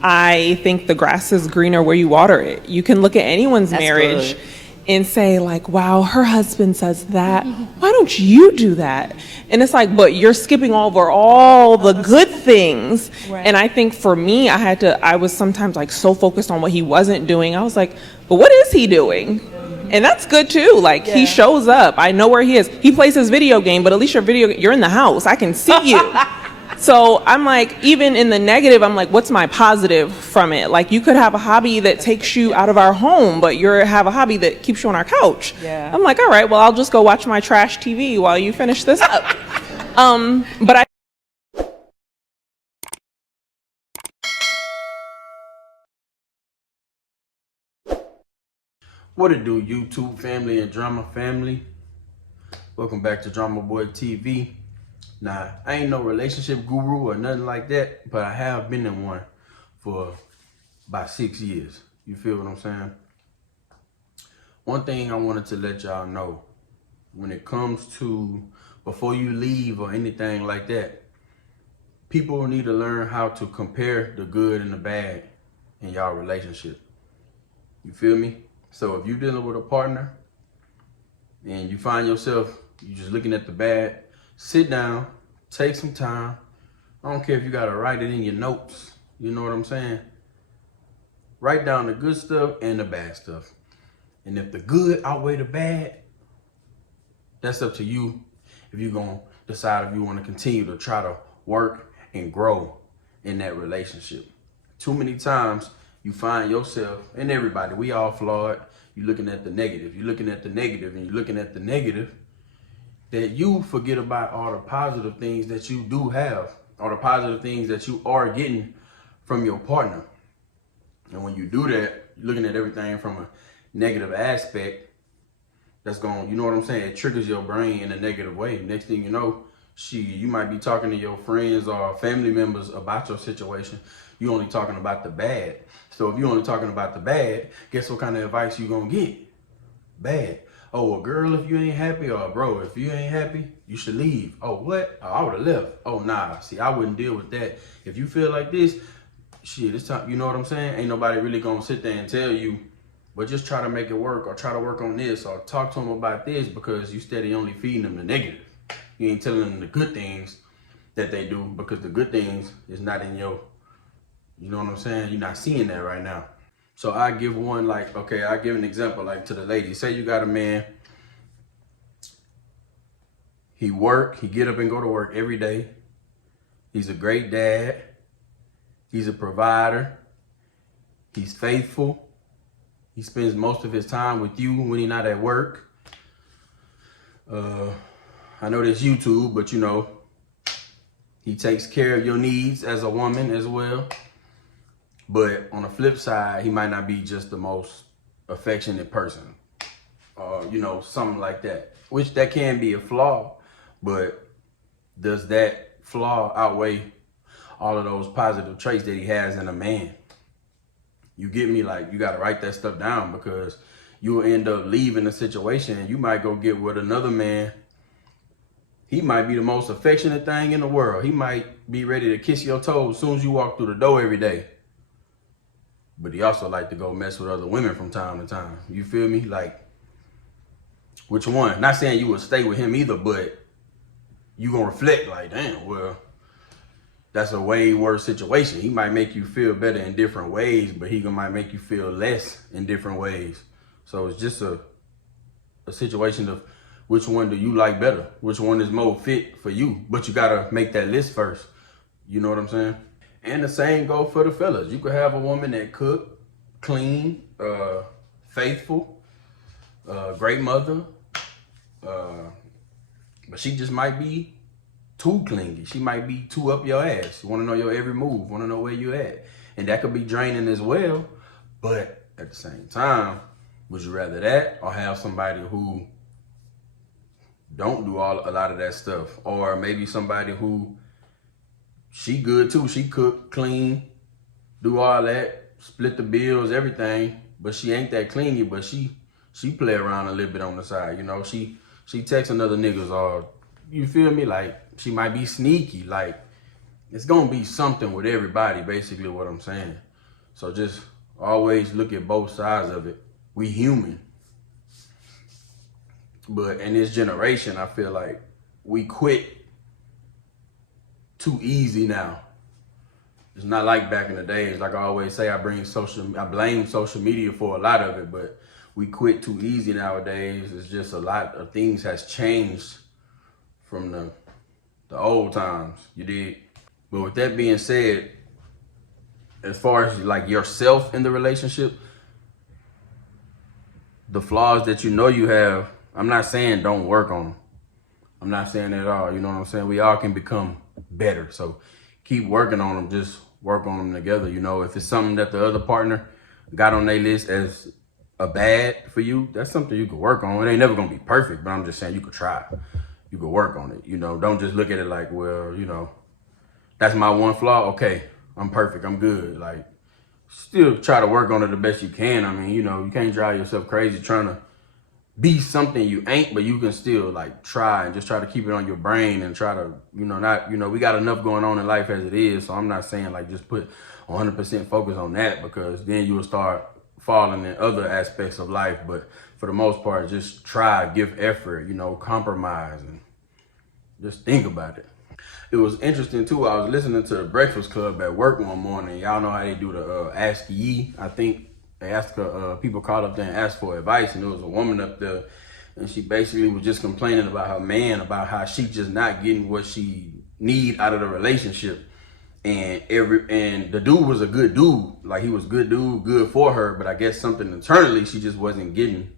I think the grass is greener where you water it. You can look at anyone's marriage good. and say like, wow, her husband says that. Why don't you do that? And it's like, but you're skipping over all the good things. Right. And I think for me, I was sometimes like so focused on what he wasn't doing. I was like, but what is he doing? And that's good too. Like he shows up. I know where he is. He plays his video game, but at least you're in the house. I can see you. So I'm like, even in the negative, I'm like, what's my positive from it? Like you could have a hobby that takes you out of our home, but have a hobby that keeps you on our couch. Yeah. I'm like, all right, well, I'll just go watch my trash TV while you finish this up. But I What it do, YouTube family and drama family? Welcome back to Drama Boy TV. Now, I ain't no relationship guru or nothing like that, but I have been in one for about 6 years. You feel what I'm saying? One thing I wanted to let y'all know, when it comes to before you leave or anything like that, people need to learn how to compare the good and the bad in y'all relationship. You feel me? So if you're dealing with a partner and you find yourself, you just looking at the bad, sit down, take some time. I don't care if you gotta write it in your notes. You know what I'm saying? Write down the good stuff and the bad stuff. And if the good outweigh the bad, that's up to you if you're gonna decide if you wanna continue to try to work and grow in that relationship. Too many times you find yourself, and everybody, we all flawed, you're looking at the negative, you're looking at the negative, and you're looking at the negative, that you forget about all the positive things that you do have, all the positive things that you are getting from your partner. And when you do that, you're looking at everything from a negative aspect, that's going, you know what I'm saying? It triggers your brain in a negative way. Next thing you know, you might be talking to your friends or family members about your situation. You only talking about the bad. So if you only talking about the bad, guess what kind of advice you gonna get? Bad. Oh, well, girl, if you ain't happy, or bro, if you ain't happy, you should leave. Oh, what? Oh, I would have left. Oh, nah. See, I wouldn't deal with that. If you feel like this, shit, it's time. You know what I'm saying? Ain't nobody really gonna sit there and tell you, but just try to make it work, or try to work on this, or talk to them about this, because you steady only feeding them the negative. You ain't telling them the good things that they do, because the good things is not in your, you know what I'm saying? You're not seeing that right now. So I give one, like, okay, I give an example, like to the ladies. Say you got a man, he get up and go to work every day. He's a great dad. He's a provider. He's faithful. He spends most of his time with you when he's not at work. I know there's YouTube, but you know, he takes care of your needs as a woman as well. But on the flip side, he might not be just the most affectionate person, you know, something like that, which that can be a flaw. But does that flaw outweigh all of those positive traits that he has in a man? You get me? Like, you got to write that stuff down, because you will end up leaving the situation and you might go get with another man. He might be the most affectionate thing in the world. He might be ready to kiss your toes as soon as you walk through the door every day. But he also like to go mess with other women from time to time. You feel me? Like, which one? Not saying you would stay with him either, but you gonna reflect like, damn, well, that's a way worse situation. He might make you feel better in different ways, but he might make you feel less in different ways. So it's just a situation of which one do you like better? Which one is more fit for you? But you gotta make that list first. You know what I'm saying? And the same go for the fellas. You could have a woman that cook, clean, faithful, great mother, but she just might be too clingy. She might be too up your ass. You want to know your every move, want to know where you at. And that could be draining as well. But at the same time, would you rather that or have somebody who don't do a lot of that stuff? Or maybe somebody who, she good too. She cook, clean, do all that, split the bills, everything. But she ain't that clingy, but she play around a little bit on the side. You know, she texting other niggas, or you feel me? Like, she might be sneaky. Like, it's gonna be something with everybody, basically what I'm saying. So just always look at both sides of it. We human. But in this generation, I feel like we quit too easy now. It's not like back in the days. Like I always say, I blame social media for a lot of it, but we quit too easy nowadays. It's just a lot of things has changed from the old times, you dig? But with that being said, as far as like yourself in the relationship, the flaws that you know you have, I'm not saying don't work on them. I'm not saying that at all, you know what I'm saying? We all can become better. So keep working on them, just work on them together. You know, if it's something that the other partner got on their list as a bad for you, that's something you could work on. It ain't never gonna be perfect, but I'm just saying you could try. You could work on it. You know, don't just look at it like, well, you know, that's my one flaw. Okay, I'm perfect, I'm good. Like, still try to work on it the best you can. I mean, you know, you can't drive yourself crazy trying to be something you ain't, but you can still like try and just try to keep it on your brain and try to, you know, not, you know, we got enough going on in life as it is. So I'm not saying like just put 100% focus on that, because then you will start falling in other aspects of life. But for the most part, just try, give effort, you know, compromise, and just think about it. It was interesting too. I was listening to the Breakfast Club at work one morning. Y'all know how they do the Ask Ye. I think they asked people called up there and asked for advice, and there was a woman up there, and she basically was just complaining about her man, about how she just not getting what she need out of the relationship. And the dude was a good dude, like he was a good dude, good for her, but I guess something internally she just wasn't getting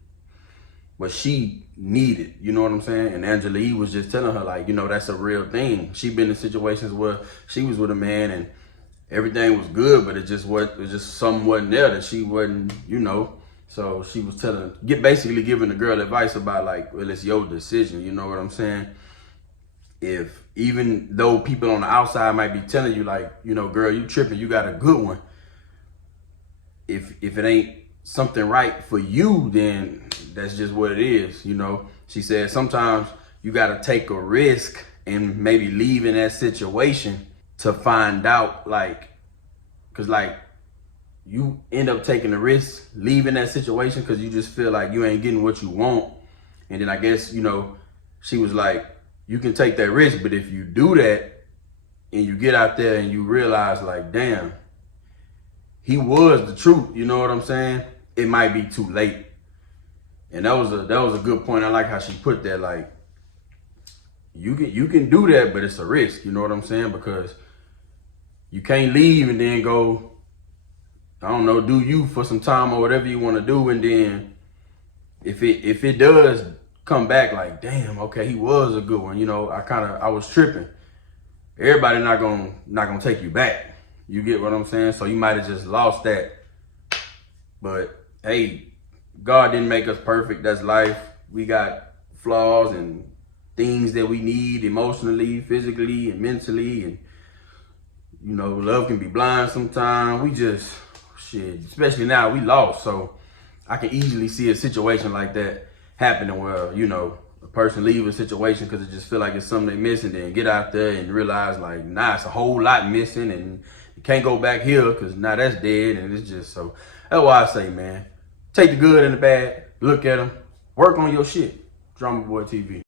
what she needed, you know what I'm saying? And Angela Yee was just telling her, like, you know, that's a real thing. She been in situations where she was with a man and everything was good, but it just something wasn't there that she wasn't, you know. So she was basically giving the girl advice about like, well, it's your decision, you know what I'm saying? If even though people on the outside might be telling you like, you know, girl, you tripping, you got a good one. If it ain't something right for you, then that's just what it is, you know. She said sometimes you got to take a risk and maybe leave in that situation to find out, like, because like you end up taking a risk, leaving that situation because you just feel like you ain't getting what you want. And then I guess, you know, she was like, you can take that risk, but if you do that and you get out there and you realize like, damn, he was the truth, you know what I'm saying? It might be too late. And that was a good point. I like how she put that, like, you can do that, but it's a risk, you know what I'm saying? Because you can't leave and then go, I don't know, do you for some time or whatever you want to do, and then if it does come back like, damn, okay, he was a good one, you know, I was tripping. Everybody not gonna take you back. You get what I'm saying? So you might have just lost that. But hey, God didn't make us perfect. That's life. We got flaws and things that we need emotionally, physically, and mentally. And, you know, love can be blind sometimes. We just, shit, especially now, we lost. So I can easily see a situation like that happening where, you know, a person leave a situation because it just feel like it's something they missing, then get out there and realize like, nah, it's a whole lot missing, and you can't go back here because now that's dead. And it's just, so that's why I say, man, take the good and the bad, look at them, work on your shit. Drama Boy TV.